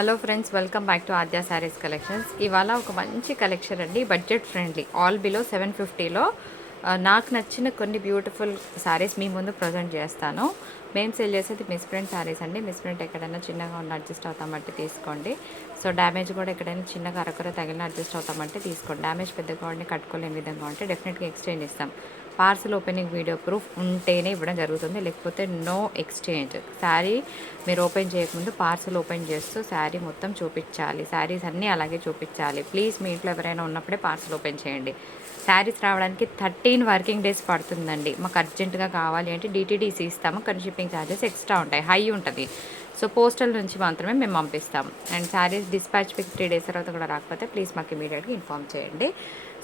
Hello friends, welcome back to Aadya saris collections. ఇవాళ ఒక మంచి కలెక్షన్ అండి, బడ్జెట్ ఫ్రెండ్లీ, ఆల్ బిలో 750లో నాకు నచ్చిన కొన్ని బ్యూటిఫుల్ శారీస్ మీ ముందు ప్రజెంట్ చేస్తాను. మేము సేల్ చేసేది మిస్ ప్రింట్ శారీస్ అండి. మిస్ ప్రింట్ ఎక్కడైనా చిన్నగా ఉన్న అడ్జస్ట్ అవుతామంటే తీసుకోండి. సో డ్యామేజ్ కూడా ఎక్కడైనా చిన్నగా అరకొర తగిలిన అడ్జస్ట్ అవుతామంటే తీసుకోండి. డ్యామేజ్ పెద్దగా ఉండి కట్టుకోలేని విధంగా ఉంటే డెఫినెట్గా ఎక్స్చేంజ్ ఇస్తాం. పార్సల్ ఓపెనింగ్ వీడియో ప్రూఫ్ ఉంటేనే ఇవ్వడం జరుగుతుంది, లేకపోతే నో ఎక్స్చేంజ్. శారీ మీరు ఓపెన్ చేయకముందు పార్సల్ ఓపెన్ చేస్తూ శారీ మొత్తం చూపించాలి. శారీస్ అన్నీ అలాగే చూపించాలి. ప్లీజ్ మీ ఇంట్లో ఎవరైనా ఉన్నప్పుడే పార్సల్ ఓపెన్ చేయండి. శారీస్ రావడానికి 13 వర్కింగ్ డేస్ పడుతుందండి. మాకు అర్జెంటుగా కావాలి అంటే డిటీడీసీ ఇస్తాము, కానీ షిప్పింగ్ ఛార్జెస్ ఎక్స్ట్రా ఉంటాయి, హై ఉంటుంది. సో పోస్టల్ నుంచి మాత్రమే మేము పంపిస్తాం. And saris dispatch pick 3 days తర్వాత కూడా రాకపోతే ప్లీజ్ మాకు ఇమీడియట్గా ఇన్ఫామ్ చేయండి.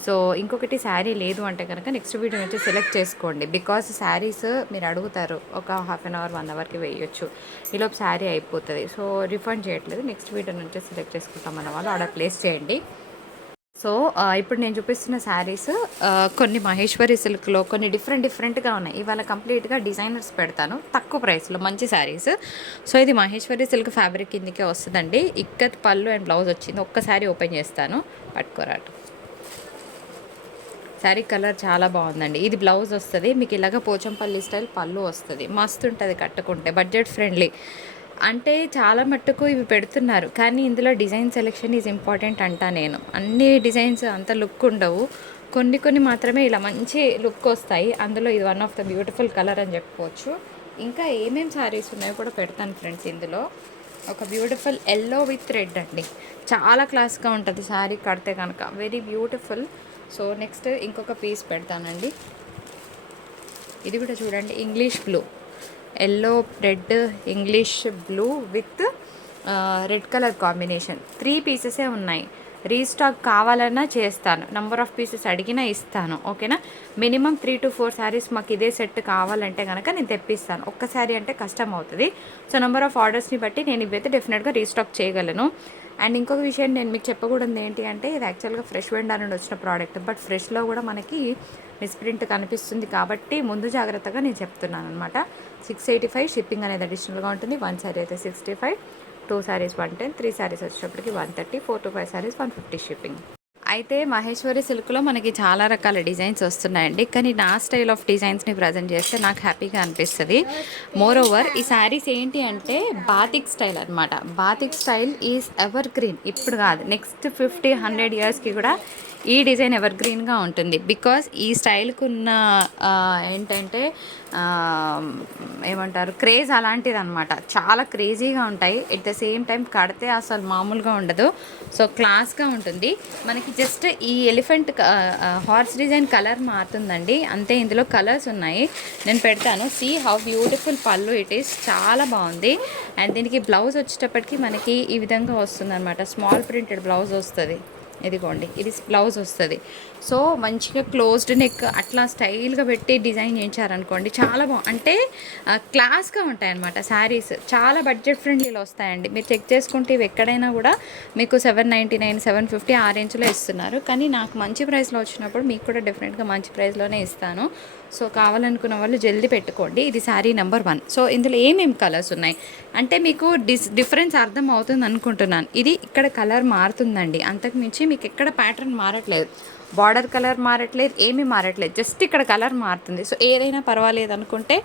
సో ఇంకొకటి, శారీ లేదు అంటే కనుక నెక్స్ట్ వీడియో నుంచి సెలెక్ట్ చేసుకోండి. బికాస్ శారీస్ మీరు అడుగుతారు, ఒక హాఫ్ అన్ అవర్ 1 అవర్కి వేయొచ్చు, ఈలోపు శారీ అయిపోతుంది. సో రిఫండ్ చేయట్లేదు, నెక్స్ట్ వీడియో నుంచి సెలెక్ట్ చేసుకుంటాం అన్న వాళ్ళు ఆర్డర్ ప్లేస్ చేయండి. సో ఇప్పుడు నేను చూపిస్తున్న శారీస్ కొన్ని మహేశ్వరి సిల్క్లో కొన్ని డిఫరెంట్గా ఉన్నాయి. ఇవాళ కంప్లీట్గా డిజైనర్స్ పెడతాను తక్కువ ప్రైస్లో మంచి శారీస్. సో ఇది మహేశ్వరి సిల్క్ ఫ్యాబ్రిక్ కిందకే వస్తుందండి. ఇక్కత్ పళ్ళు అండ్ బ్లౌజ్ వచ్చింది. ఒక్కసారి ఓపెన్ చేస్తాను, పట్టుకోరాటు. శారీ కలర్ చాలా బాగుందండి. ఇది బ్లౌజ్ వస్తుంది మీకు, ఇలాగ పోచంపల్లి స్టైల్ పళ్ళు వస్తుంది. మస్తు ఉంటుంది కట్టుకుంటే, బడ్జెట్ ఫ్రెండ్లీ. అంటే చాలా మట్టుకు ఇవి పెడుతున్నారు, కానీ ఇందులో డిజైన్ సెలెక్షన్ ఈజ్ ఇంపార్టెంట్ అంటా నేను. అన్ని డిజైన్స్ అంత లుక్ ఉండవు, కొన్ని మాత్రమే ఇలా మంచి లుక్ వస్తాయి. అందులో ఇది one of the beautiful colour అని చెప్పుకోవచ్చు. ఇంకా ఏమేమి శారీస్ ఉన్నాయో కూడా పెడతాను ఫ్రెండ్స్. ఇందులో ఒక బ్యూటిఫుల్ ఎల్లో విత్ రెడ్ అండి, చాలా క్లాస్గా ఉంటుంది శారీ కడితే కనుక, వెరీ బ్యూటిఫుల్. సో నెక్స్ట్ ఇంకొక పీస్ పెడతానండి. ఇది కూడా చూడండి, English blue, yellow red English blue with red colour combination. 3 పీసెసే ఉన్నాయి. రీస్టాక్ కావాలన్నా చేస్తాను, నెంబర్ ఆఫ్ పీసెస్ అడిగినా ఇస్తాను, ఓకేనా. మినిమం 3 to 4 శారీస్ మాకు ఇదే సెట్ కావాలంటే కనుక నేను తెప్పిస్తాను. ఒక్క శారీ అంటే కష్టం అవుతుంది. సో నెంబర్ ఆఫ్ ఆర్డర్స్ని బట్టి నేను ఇవైతే డెఫినెట్గా రీస్టాక్ చేయగలను. అండ్ ఇంకొక విషయం నేను మీకు చెప్పకూడదు ఏంటి అంటే, ఇది యాక్చువల్గా ఫ్రెష్ వెండర్ నుండి వచ్చిన ప్రోడక్ట్, బట్ ఫ్రెష్లో కూడా మనకి మిస్ప్రింట్ కనిపిస్తుంది కాబట్టి ముందు జాగ్రత్తగా నేను చెప్తున్నాను అనమాట. 685 షిప్పింగ్ అనేది అడిషనల్గా ఉంటుంది. 1 శారీ అయితే 65, 2 శారీస్ 110, 3 శారీస్ వచ్చేటప్పటికి 130, 4 to 5 శారీస్ 150 షిప్పింగ్. అయితే మహేశ్వరి సిల్క్లో మనకి చాలా రకాల డిజైన్స్ వస్తున్నాయండి, కానీ నా స్టైల్ ఆఫ్ డిజైన్స్ని ప్రజెంట్ చేస్తే నాకు హ్యాపీగా అనిపిస్తుంది. మోర్ ఓవర్ ఈ శారీస్ ఏంటి అంటే బాతిక్ స్టైల్ అనమాట. Batik style is ever green, ఇప్పుడు కాదు, నెక్స్ట్ 50-100 ఇయర్స్కి కూడా ఈ డిజైన్ ఎవర్ గ్రీన్గా ఉంటుంది. బికాస్ ఈ స్టైల్కి ఉన్న ఏంటంటే ఏమంటారు, క్రేజ్ అలాంటిది అనమాట. చాలా క్రేజీగా ఉంటాయి. ఎట్ ద సేమ్ టైం కడితే అసలు మామూలుగా ఉండదు. సో క్లాస్గా ఉంటుంది. మనకి జస్ట్ ఈ ఎలిఫెంట్ హార్స్ డిజైన్ కలర్ మారుతుందండి అంతే. ఇందులో కలర్స్ ఉన్నాయి, నేను పెడతాను. సీ హౌ బ్యూటిఫుల్ పళ్ళు ఇట్ ఈస్, చాలా బాగుంది. అండ్ దీనికి బ్లౌజ్ వచ్చేటప్పటికి మనకి ఈ విధంగా వస్తుంది అనమాట. స్మాల్ ప్రింటెడ్ బ్లౌజ్ వస్తుంది, ఇదిగోండి, ఇది బ్లౌజ్ వస్తుంది. సో మంచిగా క్లోజ్డ్ నెక్ అట్లా స్టైల్గా పెట్టి డిజైన్ చేయించారనుకోండి, చాలా అంటే క్లాస్గా ఉంటాయన్నమాట శారీస్. చాలా బడ్జెట్ ఫ్రెండ్లీలో వస్తాయండి. మీరు చెక్ చేసుకుంటే ఇవి ఎక్కడైనా కూడా మీకు 799, 750 ఆ రేంజ్లో ఇస్తున్నారు. కానీ నాకు మంచి ప్రైస్లో వచ్చినప్పుడు మీకు కూడా డెఫినెట్గా మంచి ప్రైస్లోనే ఇస్తాను. సో కావాలనుకున్న వాళ్ళు జల్దీ పెట్టుకోండి. ఇది శారీ నెంబర్ 1. సో ఇందులో ఏమేమి కలర్స్ ఉన్నాయి అంటే మీకు డిఫరెన్స్ అర్థం అవుతుంది అనుకుంటున్నాను. ఇది ఇక్కడ కలర్ మారుతుందండి, అంతకు మించి మీకు ఎక్కడ ప్యాటర్న్ మారట్లేదు. బార్డర్ కలర్ మారట్లేదు, ఏమీ మారట్లేదు, జస్ట్ ఇక్కడ కలర్ మారుతుంది. సో ఏదైనా పర్వాలేదు అనుకుంటే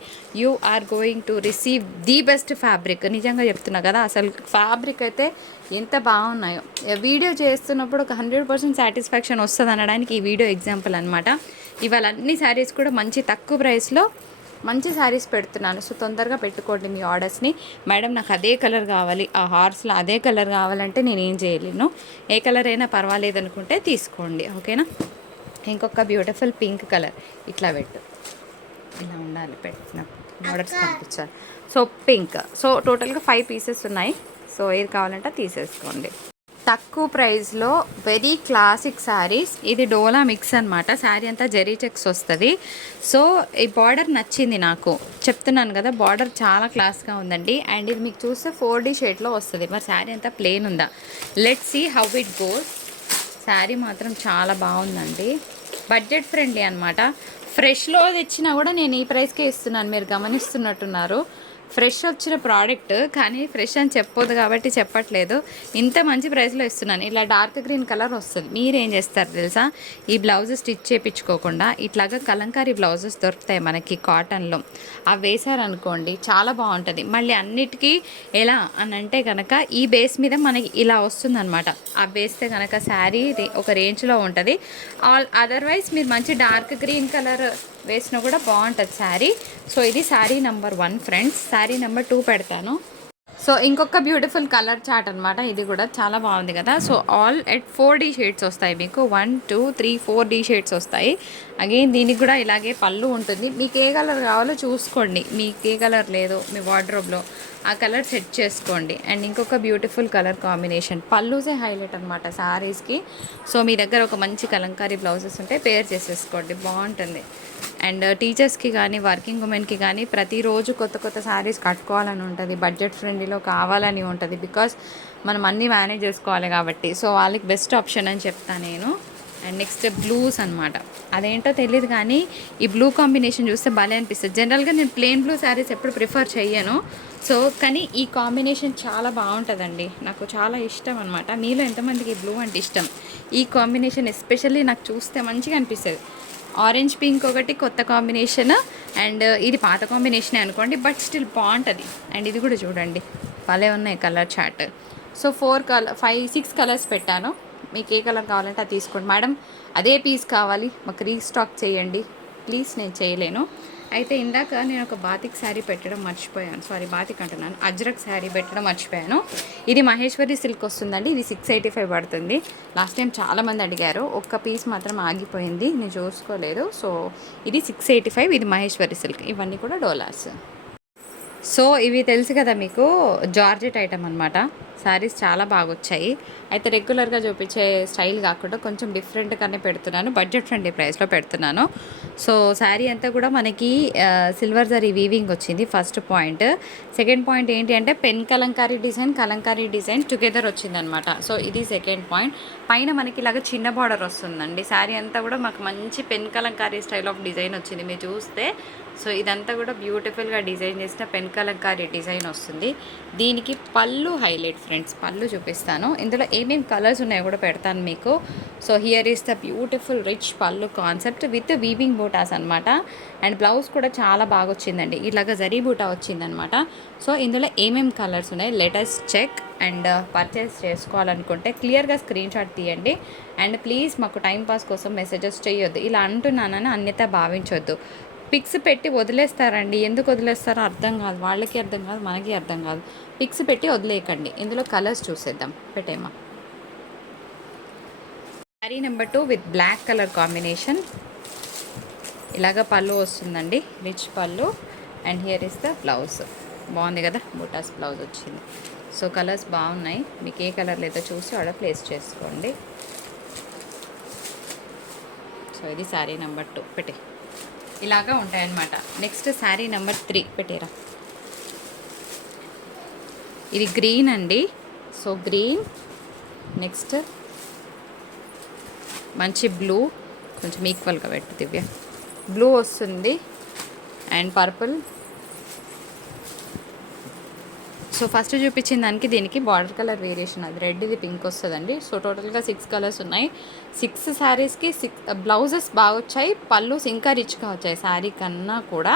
you are going to receive the best fabric. నిజంగా చెప్తున్నా కదా, అసలు ఫ్యాబ్రిక్ అయితే ఎంత బాగున్నాయో. వీడియో చేస్తున్నప్పుడు ఒక 100% సాటిస్ఫాక్షన్ వస్తుంది అనడానికి ఈ వీడియో ఎగ్జాంపుల్ అనమాట. ఇవాళ అన్ని శారీస్ కూడా మంచి తక్కువ ప్రైస్లో మంచి శారీస్ పెడుతున్నాను. సో తొందరగా పెట్టుకోండి మీ ఆర్డర్స్ని. మేడం నాకు అదే కలర్ కావాలి, ఆ హార్స్లో అదే కలర్ కావాలంటే నేను ఏం చేయలేను. ఏ కలర్ అయినా పర్వాలేదు అనుకుంటే తీసుకోండి, ఓకేనా. ఇంకొక బ్యూటిఫుల్ పింక్ కలర్, ఇట్లా పెట్టు, ఇలా ఉండాలి పెట్టినప్పుడు ఆర్డర్స్ కనిపించాలి. So pink. సో టోటల్గా 5 పీసెస్ ఉన్నాయి. సో ఏది కావాలంటే తీసేసుకోండి. తక్కువ ప్రైస్లో వెరీ క్లాసిక్ శారీస్. ఇది డోలా మిక్స్ అనమాట. శారీ అంతా జెరీ చెక్స్ వస్తుంది. సో ఈ బార్డర్ నచ్చింది నాకు, చెప్తున్నాను కదా, బార్డర్ చాలా క్లాస్గా ఉందండి. అండ్ ఇది మీకు చూస్తే 4D షేడ్లో వస్తుంది. మరి శారీ అంతా ప్లెయిన్ ఉందా, let's see how it goes. Sari మాత్రం చాలా బాగుందండి, బడ్జెట్ ఫ్రెండ్లీ అనమాట. ఫ్రెష్లో తెచ్చినా కూడా నేను ఈ ప్రైస్కే ఇస్తున్నాను, మీరు గమనిస్తున్నట్టున్నారు. ఫ్రెష్ వచ్చిన ప్రోడక్ట్, కానీ ఫ్రెష్ అని చెప్పొద్దు కాబట్టి చెప్పట్లేదు. ఇంత మంచి ప్రైస్లో ఇస్తున్నాను. ఇలా డార్క్ గ్రీన్ కలర్ వస్తుంది. మీరేం చేస్తారు తెలుసా, ఈ బ్లౌజ్ స్టిచ్ చేయించుకోకుండా ఇట్లాగా కలంకారీ బ్లౌజెస్ దొరుకుతాయి మనకి కాటన్లో, అవి వేసారనుకోండి చాలా బాగుంటుంది. మళ్ళీ అన్నిటికీ ఎలా అని అంటే కనుక ఈ బేస్ మీద మనకి ఇలా వస్తుందన్నమాట. అవి వేస్తే కనుక శారీ ఒక రేంజ్లో ఉంటుంది. అదర్వైజ్ మీరు మంచి డార్క్ గ్రీన్ కలర్ వేసినా కూడా బాగుంటుంది శారీ. సో ఇది sari number 1 friends. Sari number 2 పెడతాను. సో ఇంకొక బ్యూటిఫుల్ కలర్ చార్ట్ అనమాట. ఇది కూడా చాలా బాగుంది కదా. So all at 4D shades వస్తాయి మీకు. 1 2 3 4D షేడ్స్ వస్తాయి. అగైన్ దీనికి కూడా ఇలాగే పళ్ళు ఉంటుంది. మీకు ఏ కలర్ కావాలో చూసుకోండి. మీకు ఏ కలర్ లేదో మీ వార్డ్రోబ్లో ఆ కలర్ సెట్ చేసుకోండి. అండ్ ఇంకొక బ్యూటిఫుల్ కలర్ కాంబినేషన్, పళ్ళుసే హైలైట్ అనమాట శారీస్కి. సో మీ దగ్గర ఒక మంచి కలంకారీ బ్లౌజెస్ ఉంటే పేర్ చేసేసుకోండి, బాగుంటుంది. అండ్ టీచర్స్కి కానీ వర్కింగ్ ఉమెన్కి కానీ ప్రతిరోజు కొత్త కొత్త శారీస్ కట్టుకోవాలని ఉంటుంది, బడ్జెట్ ఫ్రెండ్లీలో కావాలని ఉంటుంది. బికాస్ మనం అన్నీ మేనేజ్ చేసుకోవాలి కాబట్టి. సో వాళ్ళకి బెస్ట్ ఆప్షన్ అని చెప్తాను నేను. అండ్ నెక్స్ట్ బ్లూస్ అనమాట. అదేంటో తెలియదు కానీ ఈ బ్లూ కాంబినేషన్ చూస్తే భలే అనిపిస్తుంది. జనరల్గా నేను ప్లెయిన్ బ్లూ శారీస్ ఎప్పుడు ప్రిఫర్ చెయ్యను. సో కానీ ఈ కాంబినేషన్ చాలా బాగుంటుందండి, నాకు చాలా ఇష్టం అనమాట. మీలో ఎంతమందికి ఈ బ్లూ అంటే ఇష్టం? ఈ కాంబినేషన్ ఎస్పెషల్లీ నాకు చూస్తే మంచిగా అనిపిస్తుంది. ఆరెంజ్ పింక్ ఒకటి కొత్త కాంబినేషన్, అండ్ ఇది పాత కాంబినేషనే అనుకోండి, బట్ స్టిల్ బాగుంటుంది. అండ్ ఇది కూడా చూడండి భలే ఉన్నాయి కలర్ చార్ట్. సో 6 కలర్స్ పెట్టాను. మీకు ఏ కలర్ కావాలంటే అది తీసుకోండి. మేడం అదే పీస్ కావాలి మాకు రీస్టాక్ చేయండి ప్లీజ్. నేను చేయలేను. అయితే ఇందాక నేను ఒక బాతిక్ శారీ పెట్టడం మర్చిపోయాను. సారీ, బాతిక్ అంటున్నాను, అజ్రక్ శారీ పెట్టడం మర్చిపోయాను. ఇది మహేశ్వరి సిల్క్ వస్తుందండి. ఇది 685 పడుతుంది. లాస్ట్ టైం చాలామంది అడిగారు, ఒక్క పీస్ మాత్రం ఆగిపోయింది, నేను చూసుకోలేదు. సో ఇది 685, ఇది మహేశ్వరి సిల్క్. ఇవన్నీ కూడా డోలాస్. సో ఇవి తెలుసు కదా మీకు, జార్జెట్ ఐటమ్ అనమాట. శారీస్ చాలా బాగా వచ్చాయి. అయితే రెగ్యులర్గా చూపించే స్టైల్ కాకుండా కొంచెం డిఫరెంట్గానే పెడుతున్నాను, బడ్జెట్ ఫ్రెండ్లీ ప్రైస్లో పెడుతున్నాను. సో శారీ అంతా కూడా మనకి సిల్వర్ జరీ వీవింగ్ వచ్చింది ఫస్ట్ పాయింట్. సెకండ్ పాయింట్ ఏంటి అంటే పెన్ కలంకారీ డిజైన్ టుగెదర్ వచ్చిందనమాట. సో ఇది సెకండ్ పాయింట్. పైన మనకి ఇలాగ చిన్న బార్డర్ వస్తుందండి. శారీ అంతా కూడా మాకు మంచి pen Kalamkari style of design వచ్చింది మీరు చూస్తే. సో ఇదంతా కూడా బ్యూటిఫుల్గా డిజైన్ చేసిన పెన్ కలంకారీ డిజైన్ వస్తుంది. దీనికి పళ్ళు హైలైట్ ఫ్రెండ్స్, పళ్ళు చూపిస్తాను. ఇందులో ఏమేమి కలర్స్ ఉన్నాయో కూడా పెడతాను మీకు. So here is the beautiful rich పళ్ళు కాన్సెప్ట్ విత్ వీవింగ్ బూటాస్ అనమాట. అండ్ బ్లౌజ్ కూడా చాలా బాగా వచ్చిందండి, ఇలాగ జరీ బూటా వచ్చిందనమాట. సో ఇందులో ఏమేమి కలర్స్ ఉన్నాయి లెటెస్ట్ చెక్. అండ్ పర్చేస్ చేసుకోవాలనుకుంటే క్లియర్గా స్క్రీన్ షాట్ తీయండి. అండ్ ప్లీజ్ మాకు టైంపాస్ కోసం మెసేజెస్ చేయొద్దు. ఇలా అంటున్నానని అన్యత భావించొద్దు. పిక్స్ పెట్టి వదిలేస్తారండి, ఎందుకు వదిలేస్తారో అర్థం కాదు, వాళ్ళకి అర్థం కాదు, మనకి అర్థం కాదు. పిక్స్ పెట్టి వదిలేయకండి. ఇందులో కలర్స్ చూసేద్దాం. పెట్టేమా. Sari number 2 with black colour combination. ఇలాగ పళ్ళు వస్తుందండి, rich pallu. And here is the blouse. బాగుంది కదా, బూటాస్ బ్లౌజ్ వచ్చింది. సో కలర్స్ బాగున్నాయి. మీకు ఏ కలర్ లేదో చూసి ఆర్డర్ ప్లేస్ చేసుకోండి. సో ఇది శారీ నెంబర్ 2 పెట్టే. ఇలాగా ఉంటాయన్నమాట. Next sari number 3 పెట్టేరా. ఇది గ్రీన్ అండి. So green. నెక్స్ట్ మంచి బ్లూ, కొంచెం ఈక్వల్గా పెట్టు దివ్య. బ్లూ వస్తుంది అండ్ పర్పుల్. సో ఫస్ట్ చూపించిన దానికి దీనికి బార్డర్ కలర్ వేరియేషన్, అది రెడ్, ఇది పింక్ వస్తుందండి. సో టోటల్గా 6 కలర్స్ ఉన్నాయి. 6 శారీస్కి 6 బ్లౌజెస్ బాగా వచ్చాయి, పళ్ళుస్ ఇంకా రిచ్గా వచ్చాయి శారీ కన్నా కూడా.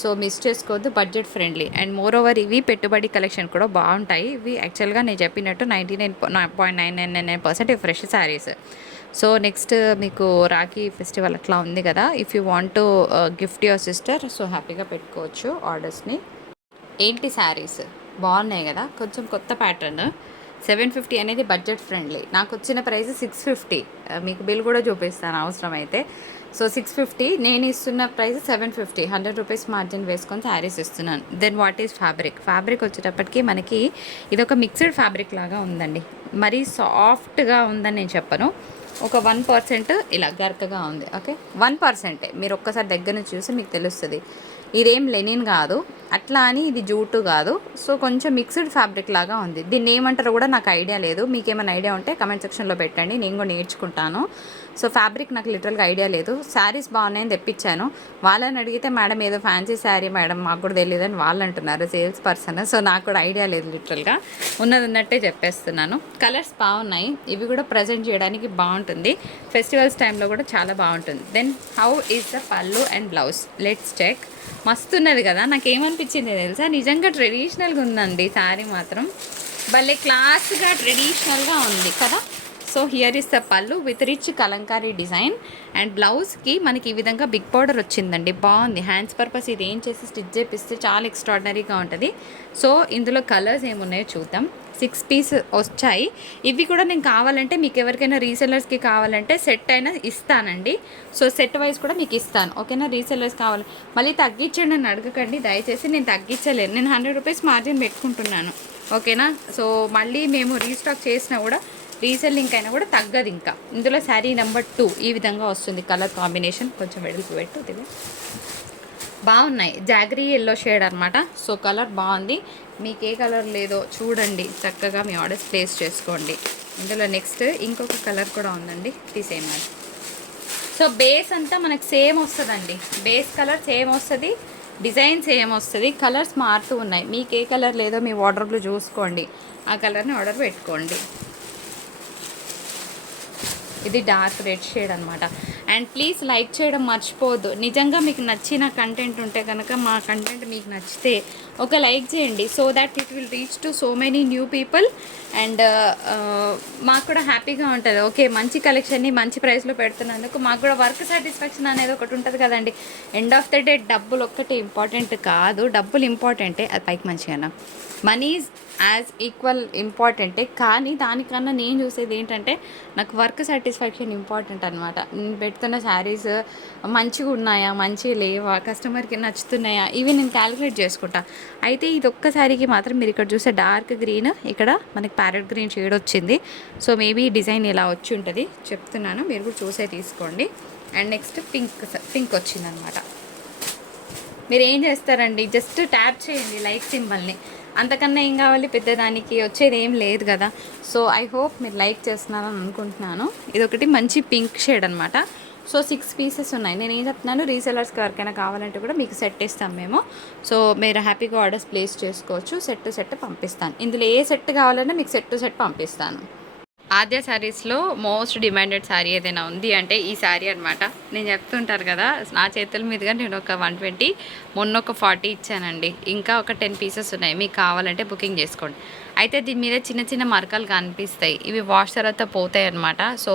సో మిస్ చేసుకోవద్దు, budget friendly. And more over ఇవి పెట్టుబడి కలెక్షన్ కూడా బాగుంటాయి. ఇవి యాక్చువల్గా నేను చెప్పినట్టు 99.999% ఇవి ఫ్రెష్ శారీస్. సో నెక్స్ట్ మీకు రాఖీ ఫెస్టివల్ అట్లా ఉంది కదా, if you want to gift your sister so హ్యాపీగా పెట్టుకోవచ్చు ఆర్డర్స్ని. ఏంటి శారీస్ బాగున్నాయి కదా, కొంచెం కొత్త ప్యాటర్న్. 750 అనేది బడ్జెట్ ఫ్రెండ్లీ. నాకు వచ్చిన ప్రైస్ 650. మీకు బిల్ కూడా చూపిస్తాను అవసరమైతే. సో 650, నేను ఇస్తున్న ప్రైస్ 750. 100 రూపీస్ మార్జిన్ వేసుకొని శారీస్ ఇస్తున్నాను. దెన్ వాట్ ఈజ్ ఫ్యాబ్రిక్ వచ్చేటప్పటికి మనకి ఇది ఒక మిక్స్డ్ ఫ్యాబ్రిక్ లాగా ఉందండి. మరీ సాఫ్ట్గా ఉందని నేను చెప్పను, ఒక 1% ఇలా గరకగా ఉంది. ఓకే, 1%. మీరు ఒక్కసారి దగ్గర నుంచి చూసి మీకు తెలుస్తుంది. ఇదేం లెనిన్ కాదు, అట్లా అని ఇది జూటు కాదు. సో కొంచెం మిక్స్డ్ ఫ్యాబ్రిక్ లాగా ఉంది. దీన్ని ఏమంటారో కూడా నాకు ఐడియా లేదు. మీకు ఏమైనా ఐడియా ఉంటే కమెంట్ సెక్షన్లో పెట్టండి, నేను కూడా నేర్చుకుంటాను. సో ఫ్యాబ్రిక్ నాకు లిటరల్గా ఐడియా లేదు. శారీస్ బాగున్నాయని తెప్పించాను. వాళ్ళని అడిగితే మేడం ఏదో ఫ్యాన్సీ శారీ మేడం మాకు కూడా తెలియదని వాళ్ళు అంటున్నారు, సేల్స్ పర్సన్. సో నాకు కూడా ఐడియా లేదు, లిటరల్గా ఉన్నది ఉన్నట్టే చెప్పేస్తున్నాను. కలర్స్ బాగున్నాయి, ఇవి కూడా ప్రజెంట్ చేయడానికి బాగుంటుంది. ఫెస్టివల్స్ టైంలో కూడా చాలా బాగుంటుంది. దెన్ హౌ ఈజ్ ద పళ్ళు అండ్ బ్లౌజ్, లెట్స్ చెక్. మస్తున్నది కదా, నాకేమనిపించింది తెలుసా, నిజంగా ట్రెడిషనల్గా ఉందండి శారీ మాత్రం, భలే క్లాస్గా ట్రెడిషనల్గా ఉంది కదా. సో హియర్ ఇస్ ద పళ్ళు with rich Kalamkari design and బ్లౌజ్కి మనకి ఈ విధంగా బిగ్ బార్డర్ వచ్చిందండి, బాగుంది. హ్యాండ్స్ పర్పస్ ఇది ఏం చేసి స్టిచ్ చేపిస్తే చాలా ఎక్స్ట్రాడినరీగా ఉంటుంది. సో ఇందులో కలర్స్ ఏమున్నాయో చూద్దాం. 6 పీస్ వచ్చాయి. ఇవి కూడా నేను కావాలంటే మీకు ఎవరికైనా రీసెల్లర్స్కి కావాలంటే సెట్ అయినా ఇస్తానండి. సో సెట్ వైజ్ కూడా మీకు ఇస్తాను, ఓకేనా. రీసెల్లర్స్ కావాలి మళ్ళీ తగ్గించండి అని అడగకండి దయచేసి, నేను తగ్గించలేను. నేను 100 రూపీస్ మార్జిన్ పెట్టుకుంటున్నాను, ఓకేనా. సో మళ్ళీ మేము రీస్టాక్ చేసినా కూడా రీసెల్లింగ్ అయినా కూడా తగ్గదు. ఇంకా ఇందులో శారీ నెంబర్ 2 ఈ విధంగా వస్తుంది. కలర్ కాంబినేషన్ కొంచెం వెడల్పు పెట్టు, ఇది బాగున్నాయి. జాగరీ ఎల్లో షేడ్ అనమాట. సో కలర్ బాగుంది. మీకు ఏ కలర్ లేదో చూడండి, చక్కగా మీ ఆర్డర్స్ ప్లేస్ చేసుకోండి. ఇందులో నెక్స్ట్ ఇంకొక కలర్ కూడా ఉందండి, తీసేయండి. సో బేస్ అంతా మనకు సేమ్ వస్తుందండి, బేస్ కలర్ సేమ్ వస్తుంది, డిజైన్ సేమ్ వస్తుంది, కలర్స్ మారుతూ ఉన్నాయి. మీకు ఏ కలర్ లేదో మీ వార్డ్రోబ్లో చూసుకోండి, ఆ కలర్ని ఆర్డర్ పెట్టుకోండి. ఇది డార్క్ రెడ్ షేడ్ అనమాట. అండ్ ప్లీజ్ లైక్ చేయడం మర్చిపోవద్దు. నిజంగా మీకు నచ్చిన కంటెంట్ ఉంటే కనుక, మా కంటెంట్ మీకు నచ్చితే ఒక లైక్ చేయండి, so that it will reach to so many new people. And మాకు కూడా హ్యాపీగా ఉంటుంది. ఓకే, మంచి కలెక్షన్ని మంచి ప్రైస్లో పెడుతున్నందుకు మాకు కూడా వర్క్ సాటిస్ఫాక్షన్ అనేది ఒకటి ఉంటుంది కదండి. ఎండ్ ఆఫ్ ద డే డబ్బులు ఒక్కటే ఇంపార్టెంట్ కాదు, డబ్బులు ఇంపార్టెంటే, అది పైకి మంచిగా మనీ ఈజ్ యాజ్ ఈక్వల్ ఇంపార్టెంటే. కానీ దానికన్నా నేను చూసేది ఏంటంటే, నాకు వర్క్ సాటిస్ఫాక్షన్ ఇంపార్టెంట్ అనమాట. నేను పెడుతున్న శారీస్ మంచిగా ఉన్నాయా, మంచిగా లేవా, కస్టమర్కి నచ్చుతున్నాయా, ఇవి నేను క్యాలిక్యులేట్ చేసుకుంటా. అయితే ఇది ఒక్క శారీకి మాత్రం మీరు ఇక్కడ చూసే డార్క్ గ్రీన్, ఇక్కడ మనకి ప్యారెట్ గ్రీన్ షేడ్ వచ్చింది. సో మేబీ డిజైన్ ఇలా వచ్చి ఉంటుంది చెప్తున్నాను, మీరు కూడా చూసే తీసుకోండి. అండ్ నెక్స్ట్ పింక్ వచ్చిందనమాట. మీరు ఏం చేస్తారండి, జస్ట్ ట్యాప్ చేయండి లైక్ సింబల్ని, అంతకన్నా ఏం కావాలి, పెద్దదానికి వచ్చేది ఏం లేదు కదా. సో ఐ హోప్ మీరు లైక్ చేస్తున్నారని అనుకుంటున్నాను. ఇది ఒకటి మంచి పింక్ షేడ్ అనమాట. సో 6 పీసెస్ ఉన్నాయి. నేను ఏం చెప్తున్నాను, రీసెలర్స్కి ఎవరికైనా కావాలంటే కూడా మీకు సెట్ ఇస్తాం మేము. సో మీరు హ్యాపీగా ఆర్డర్స్ ప్లేస్ చేసుకోవచ్చు, సెట్ పంపిస్తాను. ఇందులో ఏ సెట్ కావాలన్నా మీకు సెట్ పంపిస్తాను. ఆద్య శారీస్లో మోస్ట్ డిమాండెడ్ శారీ ఏదైనా ఉంది అంటే ఈ శారీ అనమాట. నేను చెప్తుంటారు కదా, నా చేతుల మీదుగా నేను ఒక 120, మొన్న ఒక 40 ఇచ్చానండి. ఇంకా ఒక 10 పీసెస్ ఉన్నాయి, మీకు కావాలంటే బుకింగ్ చేసుకోండి. అయితే దీని మీద చిన్న చిన్న మరకలు కనిపిస్తాయి, ఇవి వాష్ తర్వాత పోతాయి అనమాట. సో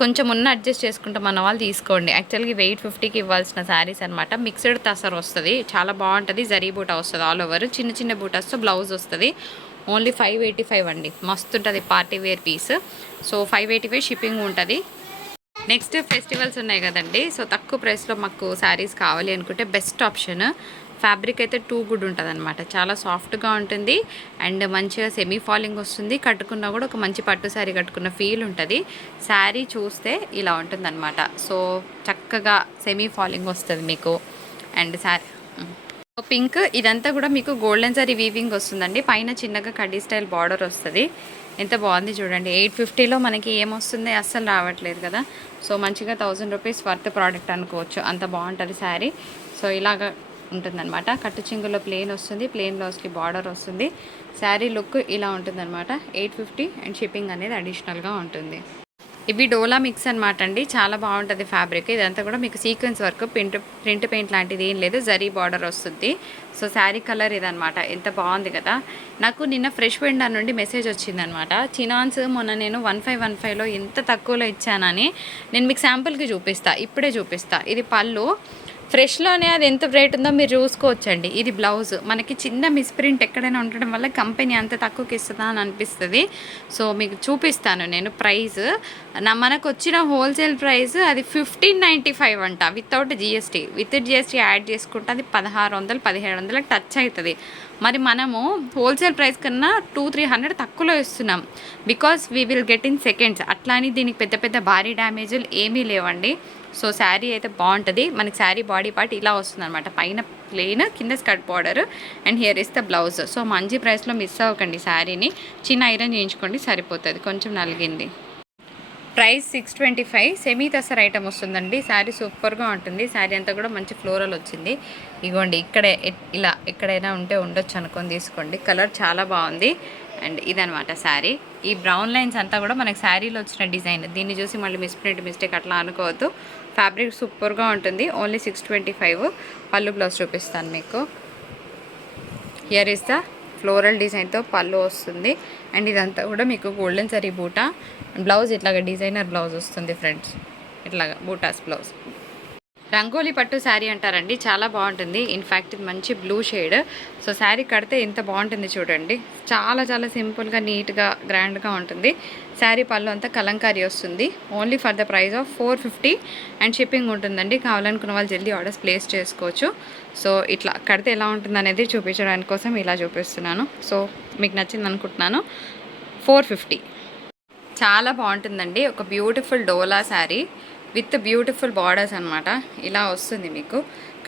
కొంచెం అడ్జస్ట్ చేసుకుంటే మన వాళ్ళు తీసుకోండి. యాక్చువల్గా 850కి ఇవ్వాల్సిన శారీస్ అనమాట. మిక్స్డ్ తసర్ వస్తుంది, చాలా బాగుంటుంది. జరీ బూటా వస్తుంది ఆల్ ఓవర్, చిన్న చిన్న బూటాస్తో బ్లౌజ్ వస్తుంది. ఓన్లీ 585 అండి, మస్తు ఉంటుంది party wear piece. So 585 shipping ఉంటుంది. నెక్స్ట్ ఫెస్టివల్స్ ఉన్నాయి కదండి, సో తక్కువ ప్రైస్లో మాకు శారీస్ కావాలి అనుకుంటే బెస్ట్ ఆప్షన్. ఫ్యాబ్రిక్ అయితే టూ గుడ్ ఉంటుంది అనమాట, చాలా సాఫ్ట్గా ఉంటుంది అండ్ మంచిగా సెమీ ఫాలింగ్ వస్తుంది. కట్టుకున్నా కూడా ఒక మంచి పట్టు శారీ కట్టుకున్న ఫీల్ ఉంటుంది. శారీ చూస్తే ఇలా ఉంటుందన్నమాట. సో చక్కగా సెమీ ఫాలింగ్ వస్తుంది మీకు. అండ్ శారీ పింక్, ఇదంతా కూడా మీకు గోల్డెన్ జరీ వీవింగ్ వస్తుందండి. పైన చిన్నగా కడ్డీ స్టైల్ బార్డర్ వస్తుంది. ఎంత బాగుంది చూడండి. 850లో మనకి ఏమొస్తుంది, అస్సలు రావట్లేదు కదా. సో మంచిగా 1000 రూపీస్ వర్త్ ప్రోడక్ట్ అనుకోవచ్చు, అంత బాగుంటుంది శారీ. సో ఇలాగ ఉంటుందన్నమాట. కట్టు చింగులో ప్లెయిన్ వస్తుంది, ప్లెయిన్ బ్లౌజ్కి బార్డర్ వస్తుంది. శారీ లుక్ ఇలా ఉంటుందన్నమాట. 850 అండ్ షిప్పింగ్ అనేది అడిషనల్గా ఉంటుంది. ఇవి డోలా మిక్స్ అనమాట అండి, చాలా బాగుంటుంది ఫ్యాబ్రిక్. ఇదంతా కూడా మీకు సీక్వెన్స్ వర్క్, ప్రింట్ పెయింట్ లాంటిది ఏం లేదు, జరీ బార్డర్ వస్తుంది. సో శారీ కలర్ ఇదనమాట, ఎంత బాగుంది కదా. నాకు నిన్న ఫ్రెష్ వెండర్ నుండి మెసేజ్ వచ్చిందనమాట. చినాన్స్ మొన్న నేను 1515లో ఎంత తక్కువలో ఇచ్చానని. నేను మీకు శాంపుల్కి చూపిస్తాను, ఇప్పుడే చూపిస్తాను. ఇది పళ్ళు, ఫ్రెష్లోనే అది ఎంత రేట్ ఉందో మీరు చూసుకోవచ్చండి. ఇది బ్లౌజ్, మనకి చిన్న మిస్ప్రింట్ ఎక్కడైనా ఉండడం వల్ల కంపెనీ అంత తక్కువకి ఇస్తుందా అని అనిపిస్తుంది. సో మీకు చూపిస్తాను నేను ప్రైస్. మనకు వచ్చిన హోల్సేల్ ప్రైస్ అది 1595 అంట, without GST. With GST add చేసుకుంటే అది 1600 1700 టచ్ అవుతుంది. మరి మనము హోల్సేల్ ప్రైస్ కన్నా 200-300 తక్కువలో ఇస్తున్నాం, because we will get in seconds. అట్లా అని దీనికి పెద్ద పెద్ద భారీ డ్యామేజ్లు ఏమీ లేవండి. సో శారీ అయితే బాగుంటుంది. మనకి శారీ బాడీ పార్ట్ ఇలా వస్తుంది అనమాట, పైన ప్లెయిన్, కింద skirt border and here is the blouse. So మంచి ప్రైస్లో మిస్ అవ్వకండి శారీని. చిన్న ఐరన్ చేయించుకోండి సరిపోతుంది, కొంచెం నలిగింది. ప్రైస్ 625. సెమీ తసర్ ఐటమ్ వస్తుందండి. శారీ సూపర్గా ఉంటుంది. శారీ అంతా కూడా మంచి ఫ్లోరల్ వచ్చింది. ఇగోండి ఇక్కడే ఇలా ఎక్కడైనా ఉంటే ఉండొచ్చు అనుకొని తీసుకోండి. కలర్ చాలా బాగుంది. అండ్ ఇదనమాట శారీ. ఈ బ్రౌన్ లైన్స్ అంతా కూడా మనకి శారీలో వచ్చిన డిజైన్. దీన్ని చూసి మళ్ళీ మిస్టేక్ అట్లా అనుకోవద్దు. ఫ్యాబ్రిక్ సూపర్గా ఉంటుంది. ఓన్లీ 625. పళ్ళు బ్లౌజ్ చూపిస్తాను మీకు. హియర్ ఇస్ ద ఫ్లోరల్ డిజైన్తో పళ్ళు వస్తుంది. అండ్ ఇదంతా కూడా మీకు గోల్డెన్ సరీ బూటా. బ్లౌజ్ ఇట్లాగా డిజైనర్ బ్లౌజ్ వస్తుంది ఫ్రెండ్స్. ఇట్లాగా బూటాస్ బ్లౌజ్. రంగోలీ పట్టు శారీ అంటారండి. చాలా బాగుంటుంది. ఇన్ఫ్యాక్ట్ ఇది మంచి బ్లూ షేడ్. సో శారీ కడితే ఎంత బాగుంటుంది చూడండి. చాలా చాలా సింపుల్గా నీట్గా గ్రాండ్గా ఉంటుంది. శారీ పళ్ళు అంతా కలంకారీ వస్తుంది. Only for the price of 450 and shipping ఉంటుందండి. కావాలనుకున్న వాళ్ళు జల్దీ ఆర్డర్స్ ప్లేస్ చేసుకోవచ్చు. సో ఇట్లా కడితే ఎలా ఉంటుంది అనేది చూపించడానికి కోసం ఇలా చూపిస్తున్నాను. సో మీకు నచ్చింది అనుకుంటున్నాను. 450. చాలా బాగుంటుందండి. ఒక beautiful dola sari with beautiful borders అనమాట. ఇలా వస్తుంది మీకు.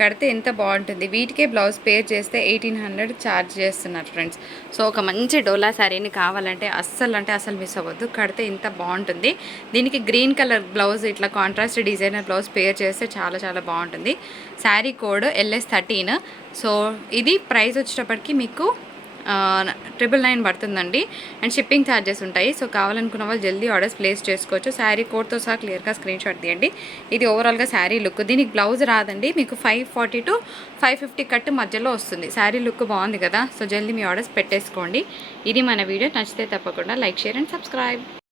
కడితే ఎంత బాగుంటుంది. వీటికే బ్లౌజ్ పేర్ చేస్తే 1800 ఛార్జ్ చేస్తున్నారు ఫ్రెండ్స్. సో ఒక మంచి డోలా శారీని కావాలంటే అస్సలు మిస్ అవ్వద్దు. కడితే ఇంత బాగుంటుంది. దీనికి గ్రీన్ కలర్ బ్లౌజ్ ఇట్లా కాంట్రాస్ట్ డిజైనర్ బ్లౌజ్ పేర్ చేస్తే చాలా చాలా బాగుంటుంది. Sari code LS13. సో ఇది ప్రైస్ వచ్చేటప్పటికి మీకు 999 పడుతుందండి. అండ్ షిప్పింగ్ ఛార్జెస్ ఉంటాయి. సో కావాలనుకున్న వాళ్ళు జల్దీ ఆర్డర్స్ ప్లేస్ చేసుకోవచ్చు. శారీ కోడ్తో సహా క్లియర్గా స్క్రీన్ షాట్ తీయండి. ఇది ఓవరాల్గా శారీ లుక్. దీనికి బ్లౌజ్ రాదండి. మీకు 540 to 550 కట్ మధ్యలో వస్తుంది. శారీ లుక్ బాగుంది కదా. సో జల్దీ మీ ఆర్డర్స్ పెట్టేసుకోండి. ఇది మన వీడియో. నచ్చితే తప్పకుండా లైక్, షేర్ అండ్ సబ్స్క్రైబ్.